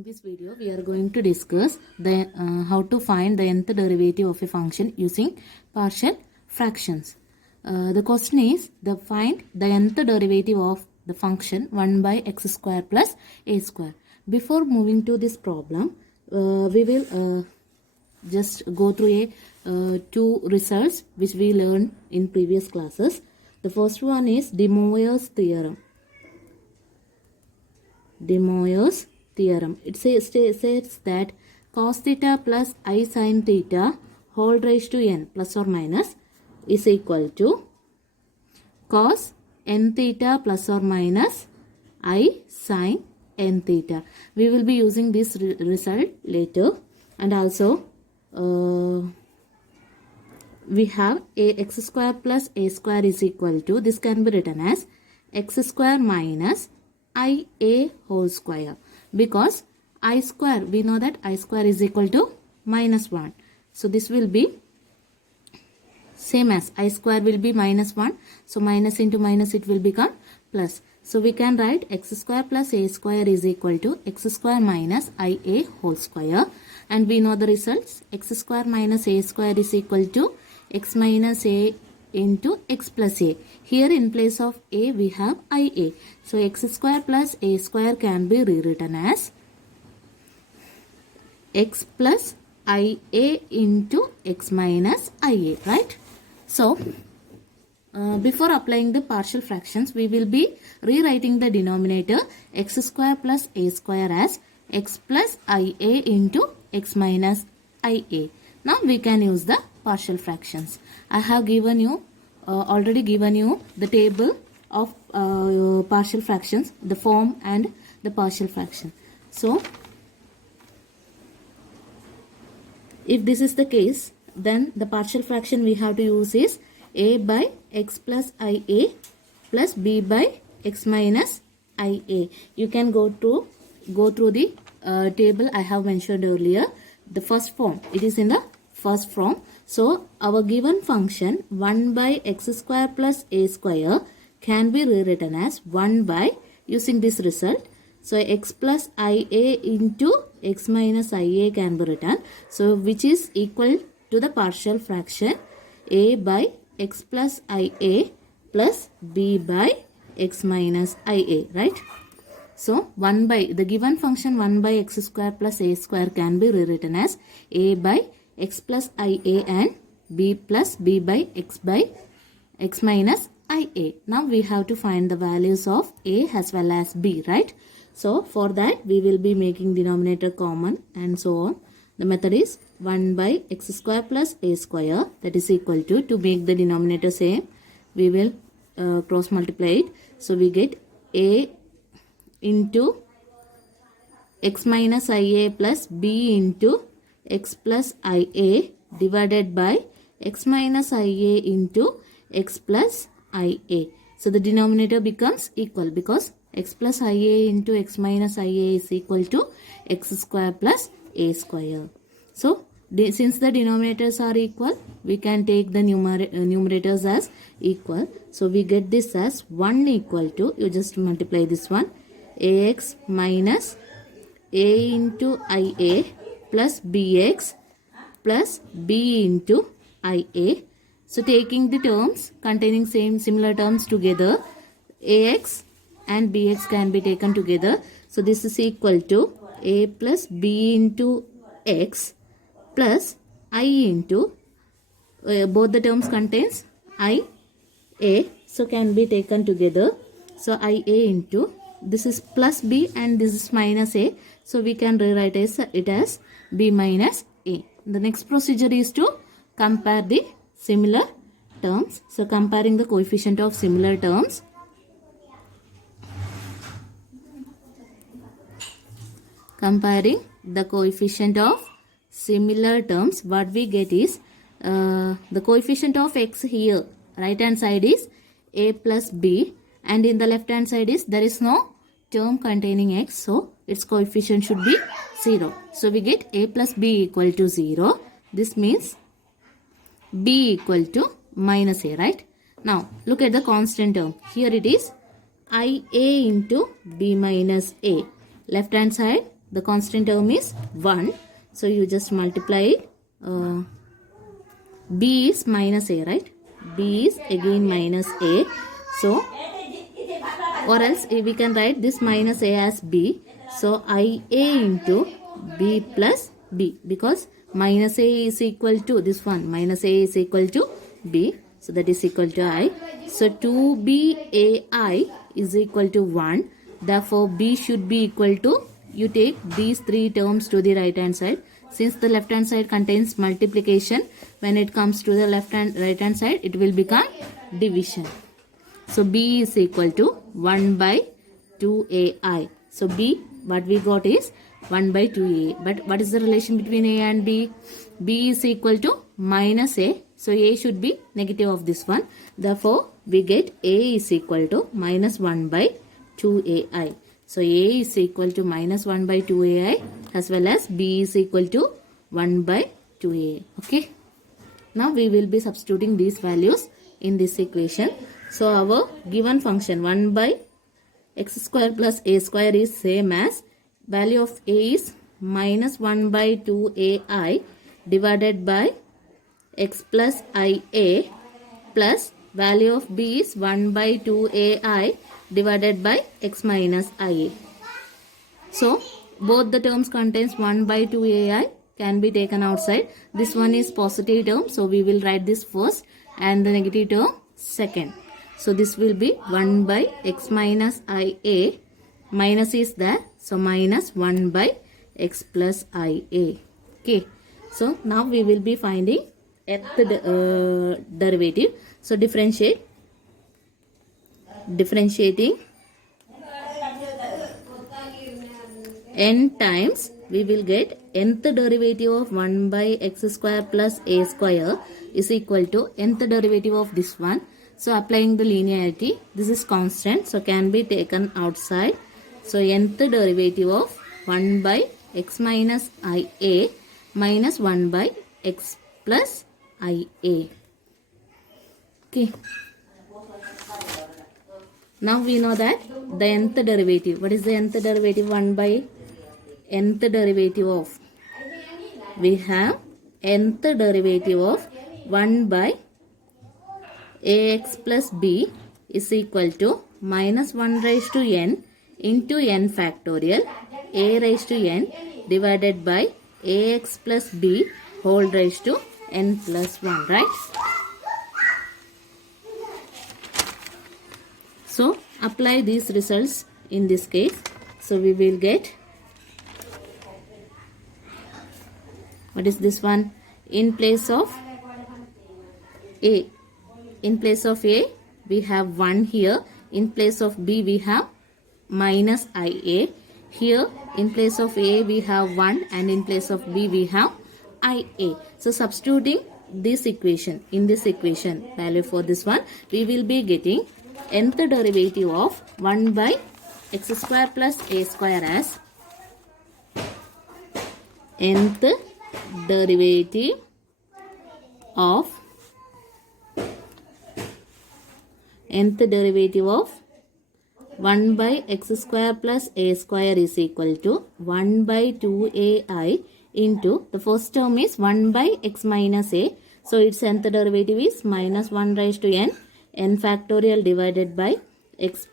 In this video, we are going to discuss how to find the nth derivative of a function using partial fractions. The question is, find the nth derivative of the function 1 by x square plus a square. Before moving to this problem, we will just go through two results which we learned in previous classes. The first one is De Moivre's theorem. De Moivre's theorem. It says that cos theta plus I sin theta whole raised to n plus or minus is equal to cos n theta plus or minus I sin n theta. We will be using this result later, and also we have a x square plus a square is equal to, this can be written as x square minus IA whole square, because I square, we know that I square is equal to minus 1. So this will be same as I square will be minus 1. So minus into minus it will become plus. So we can write x square plus a square is equal to x square minus IA whole square. And we know the results. X square minus a square is equal to x minus a into x plus a. Here in place of a we have IA. So x square plus a square can be rewritten as x plus IA into x minus IA, right? So before applying the partial fractions, we will be rewriting the denominator x square plus a square as x plus IA into x minus IA. Now we can use the partial fractions. I have given you already given you the table of partial fractions, the form and the partial fraction. So if this is the case, then the partial fraction we have to use is a by x plus IA plus b by x minus IA. You can go through the table I have mentioned earlier. The first form, it is in the first form. So our given function 1 by x square plus a square can be rewritten as 1 by, using this result. So x plus IA into x minus IA can be written. So which is equal to the partial fraction a by x plus IA plus b by x minus IA, right? So 1 by, the given function 1 by x square plus a square can be rewritten as a by x plus IA and b plus b by x minus IA. Now we have to find the values of a as well as b, right? So for that we will be making denominator common and so on. The method is 1 by x square plus a square, that is equal to make the denominator same, we will cross multiply it. So we get a into x minus IA plus b into x plus IA divided by x minus IA into x plus IA. So the denominator becomes equal because x plus IA into x minus IA is equal to x square plus a square. So since the denominators are equal, we can take the numerators as equal. So we get this as 1 equal to, you just multiply this one, ax minus a into IA plus bx plus b into IA. So taking the terms containing similar terms together, ax and bx can be taken together. So this is equal to a plus b into x plus I into, both the terms contains I, a, so can be taken together. So I a into, this is plus b and this is minus a, so we can rewrite it as b minus a. The next procedure is to compare the similar terms. So comparing the coefficient of similar terms, comparing the coefficient of similar terms, what we get is the coefficient of x here, right hand side is a plus b, and in the left hand side is, there is no term containing x, so its coefficient should be 0. So we get a plus b equal to 0. This means b equal to minus a, right? Now look at the constant term. Here it is IA into b minus a. Left hand side the constant term is 1. So you just multiply it. B is minus A, right? B is again minus A. So, or else we can write this minus A as B. So, IA into B plus B, because minus A is equal to this one. Minus A is equal to B. So, that is equal to I. So, 2BAI is equal to 1. Therefore, B should be equal to, you take these three terms to the right hand side. Since the left hand side contains multiplication, when it comes to the right hand side, it will become division. So, B is equal to 1 by 2AI. So, B, what we got is 1 by 2A. But what is the relation between A and B? B is equal to minus A. So, A should be negative of this one. Therefore, we get A is equal to minus 1 by 2AI. So, A is equal to minus 1 by 2AI, as well as B is equal to 1 by 2A. Okay. Now, we will be substituting these values in this equation. So, our given function 1 by x square plus a square is same as value of a is minus 1 by 2ai divided by x plus ia plus value of b is 1 by 2ai divided by x minus ia. So, both the terms contains 1 by 2ai can be taken outside. This one is positive term, so we will write this first and the negative term second. So, this will be 1 by x minus ia, minus is there, so minus 1 by x plus ia. Okay. So, now we will be finding nth derivative. So, differentiating n times, we will get nth derivative of 1 by x square plus a square is equal to nth derivative of this one. So, applying the linearity, this is constant, so can be taken outside. So, nth derivative of 1 by x minus ia minus 1 by x plus ia. Okay. Now, we know that the nth derivative. What is the nth derivative? 1 by nth derivative of. We have nth derivative of 1 by ax plus b is equal to minus 1 raised to n into n factorial a raised to n divided by ax plus b whole raised to n plus 1, right? So, apply these results in this case. So, we will get, what is this one? In place of a, we have 1 here. In place of b, we have minus ia. Here, in place of a, we have 1, and in place of b, we have ia. So, substituting this equation, in this equation, value for this one, we will be getting nth derivative of 1 by x square plus a square as nth derivative of 1 by x square plus a square is equal to 1 by 2ai into, the first term is 1 by x minus a. So, its nth derivative is minus 1 raised to n factorial divided by x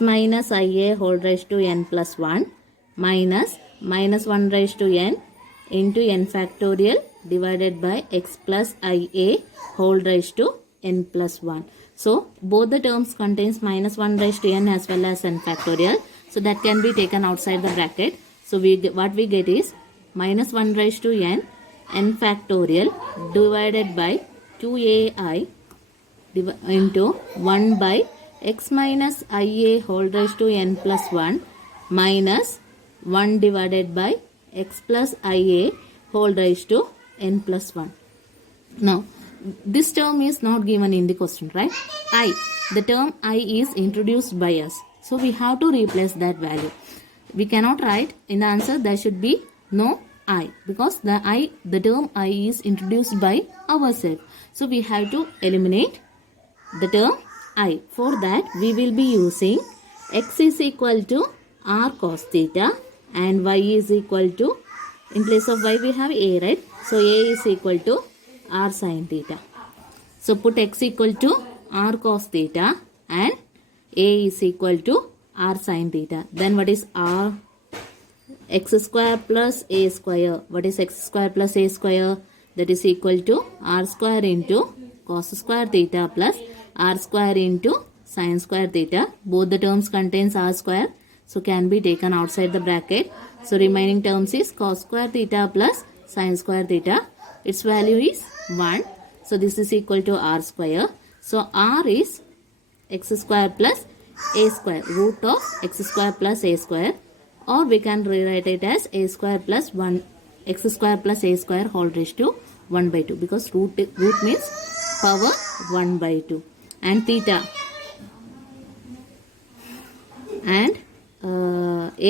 minus ia whole raised to n plus 1 minus 1 raised to n into n factorial divided by x plus ia whole raised to n plus 1. So, both the terms contains minus 1 raised to n as well as n factorial. So, that can be taken outside the bracket. So, what we get is minus 1 raised to n factorial divided by 2ai into 1 by x minus ia whole raised to n plus 1 minus 1 divided by x plus ia whole raised to n plus 1. Now, this term is not given in the question, right? The term I is introduced by us. So, we have to replace that value. We cannot write in the answer there should be no I, because the term I is introduced by ourselves. So, we have to eliminate the term I. For that, we will be using x is equal to r cos theta and y is equal to, in place of y we have a, right? So a is equal to r sin theta. So put x equal to r cos theta and a is equal to r sin theta. Then what is r? X square plus a square. What is x square plus a square? That is equal to r square into cos square theta plus r square into sin square theta. Both the terms contains r square, so can be taken outside the bracket. So remaining terms is cos square theta plus sin square theta. Its value is 1. So this is equal to r square. So r is x square plus a square, root of x square plus a square, or we can rewrite it as a square plus 1, x square plus a square whole raised to 1 by 2, because root means power 1 by 2. And theta and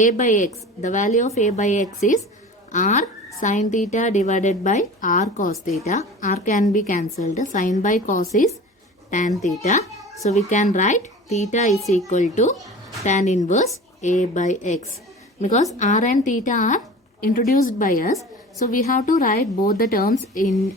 a by x, the value of a by x is r sin theta divided by r cos theta. R can be cancelled. Sin by cos is tan theta. So we can write theta is equal to tan inverse a by x, because r and theta are introduced by us. So we have to write both the terms in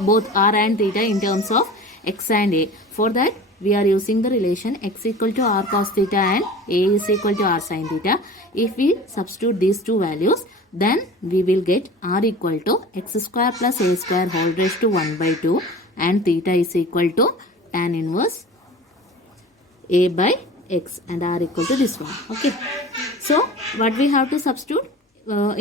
both r and theta in terms of x and a. For that we are using the relation x equal to r cos theta and a is equal to r sin theta. If we substitute these two values, then we will get r equal to x square plus a square whole raised to 1 by 2 and theta is equal to tan inverse a by x and r equal to this one. Okay. So what we have to substitute?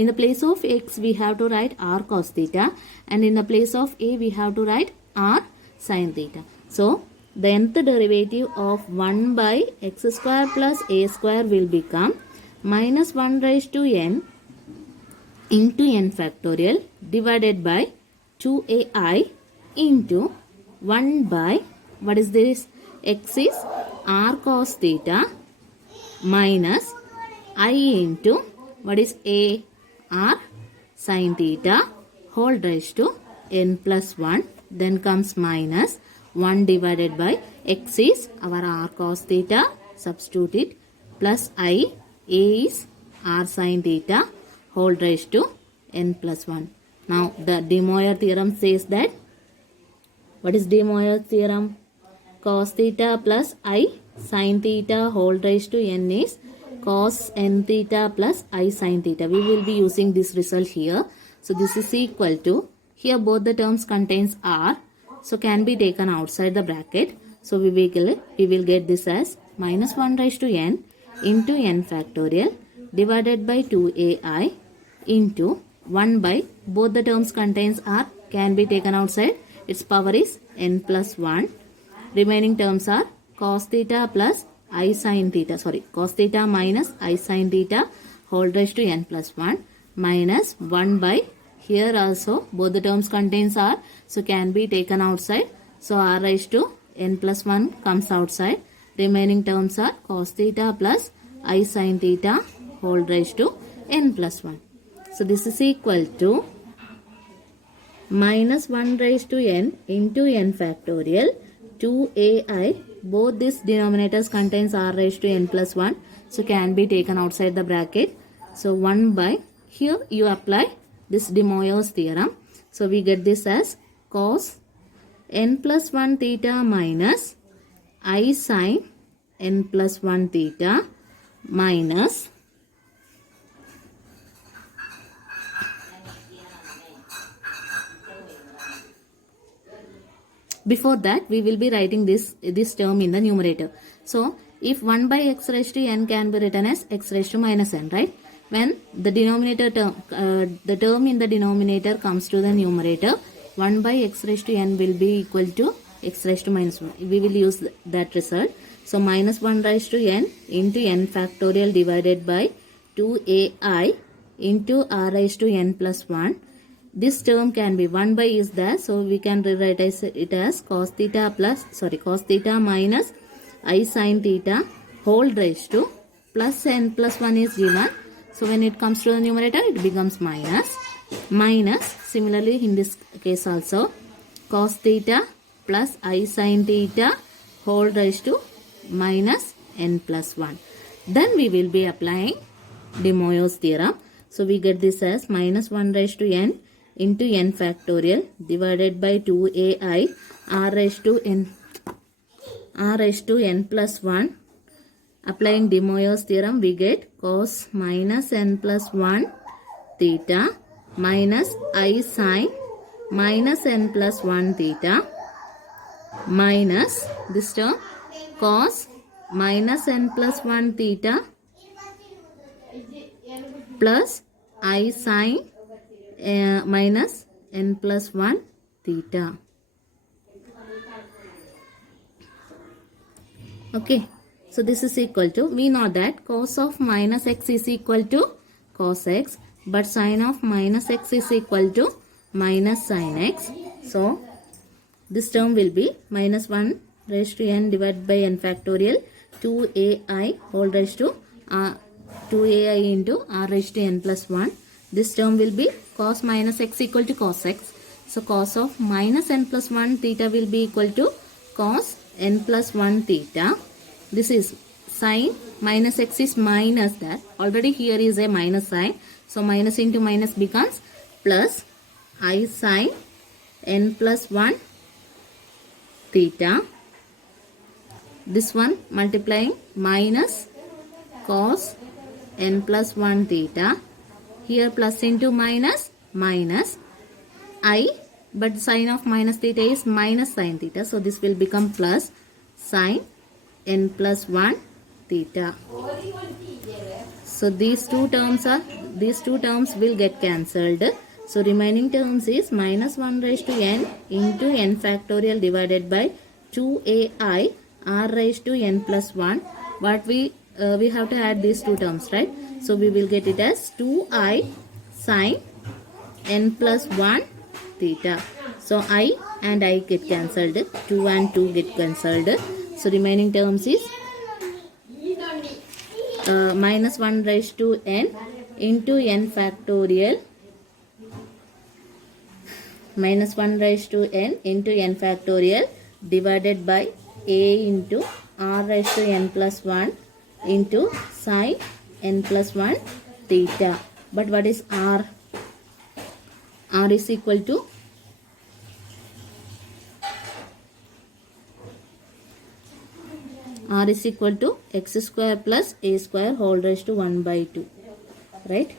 In the place of x we have to write r cos theta, and in the place of a we have to write r sin theta. So the nth derivative of 1 by x square plus a square will become minus 1 raised to n into n factorial divided by 2ai into 1 by, what is this? X is r cos theta minus I into, what is a? R sin theta whole raised to n plus 1. Then comes minus 1 divided by x is our r cos theta, substitute it, plus I, a is r sin theta whole raised to n plus 1. Now the De Moivre theorem says that, what is De Moivre theorem? Cos theta plus I sin theta whole raised to n is cos n theta plus I sin theta. We will be using this result here. So this is equal to, here both the terms contains r, so can be taken outside the bracket. So we will get this as minus 1 raised to n into n factorial divided by 2ai into 1 by, both the terms contains r, can be taken outside. Its power is n plus 1. Remaining terms are cos theta plus I sin theta, cos theta minus I sin theta whole raised to n plus 1 minus 1 by, here also both the terms contains r, so can be taken outside. So r raised to n plus 1 comes outside. Remaining terms are cos theta plus I sin theta whole raised to n plus 1. So this is equal to minus 1 raised to n into n factorial 2ai, both these denominators contains r raised to n plus 1, so can be taken outside the bracket. So 1 by, here you apply this De Moivre's theorem. So we get this as cos n plus 1 theta minus I sin n plus 1 theta minus before that we will be writing this term in the numerator. So if 1 by x raised to n can be written as x raised to minus n, right? When the denominator term, the term in the denominator comes to the numerator, 1 by x raised to n will be equal to x raised to minus 1. We will use that result. So minus 1 raised to n into n factorial divided by 2ai into r raised to n plus 1. This term can be 1 by is there, so we can rewrite it as cos theta minus I sin theta whole raised to plus n plus 1 is given. So when it comes to the numerator, it becomes minus. Similarly in this case also, cos theta plus I sin theta whole raised to minus n plus 1. Then we will be applying De Moivre's theorem. So we get this as minus 1 raised to n into n factorial divided by 2ai r raised to n plus 1. Applying De Moivre's theorem, we get cos minus n plus 1 theta minus I sin minus n plus 1 theta minus this term cos minus n plus 1 theta plus I sin minus n plus 1 theta. Okay, so this is equal to, we know that cos of minus x is equal to cos x, but sin of minus x is equal to minus sin x. So this term will be minus 1 raised to n divided by n factorial 2ai whole raised to 2ai into r raised to n plus 1. This term will be cos minus x equal to cos x. So cos of minus n plus 1 theta will be equal to cos n plus 1 theta. This is sin minus x is minus that. Already here is a minus sign. So minus into minus becomes plus I sin n plus 1 theta. This one multiplying minus cos n plus 1 theta. Here plus into minus minus I, but sign of minus theta is minus sin theta. So this will become plus sin n plus 1 theta. So these two terms will get cancelled. So remaining terms is minus 1 raised to n into n factorial divided by 2ai r raised to n plus 1. What we have to add these two terms, right? So we will get it as 2i sin n plus 1 theta. So I and I get cancelled. 2 and 2 get cancelled. So remaining terms is minus 1 raised to n into n factorial minus 1 raised to n into n factorial divided by a into r raised to n plus 1 into sin n plus 1 theta. But what is r? R is equal to x square plus a square whole raised to 1 by 2, right?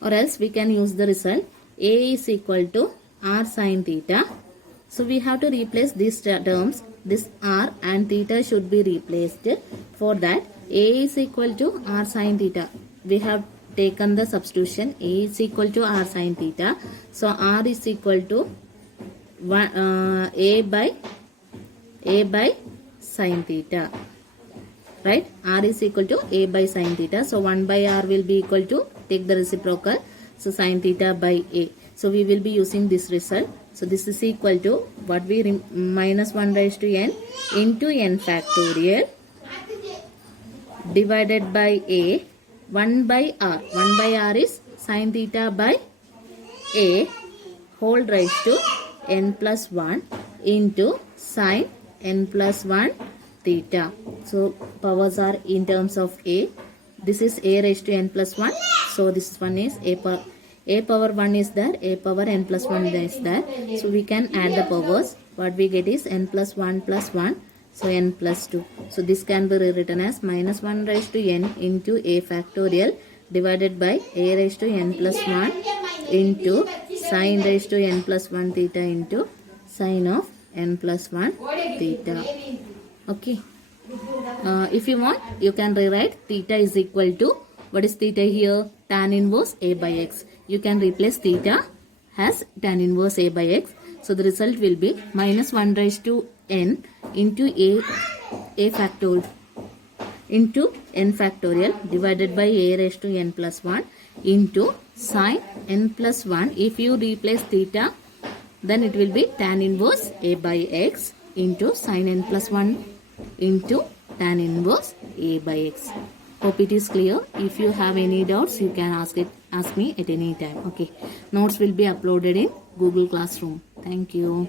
Or else we can use the result a is equal to r sin theta. So we have to replace these terms. This r and theta should be replaced. For that, a is equal to r sin theta. We have taken the substitution. A is equal to r sin theta. So r is equal to a by sin theta, right? R is equal to a by sin theta. So 1 by r will be equal to, take the reciprocal, so sin theta by a. So we will be using this result. So this is equal to what we minus 1 raised to n into n factorial divided by a 1 by r. 1 by r is sin theta by a whole raised to n plus 1 into sin n plus 1 theta. So powers are in terms of a. This is a raised to n plus 1. So this one is a power 1 is there, a power n plus 1 is there. So we can add the powers. What we get is n plus 1 plus 1. So n plus 2. So this can be rewritten as minus 1 raised to n into a factorial divided by a raised to n plus 1 into sin raised to n plus 1 theta into sin of n plus 1 theta. Okay. If you want, you can rewrite theta is equal to, what is theta here? Tan inverse a by x. You can replace theta as tan inverse a by x. So the result will be minus 1 raised to n into a factorial into n factorial divided by a raised to n plus 1 into sin n plus 1. If you replace theta, then it will be tan inverse a by x into sin n plus 1 into tan inverse a by x. Hope it is clear. If you have any doubts, you can ask me at any time. Okay. Notes will be uploaded in Google Classroom. Thank you.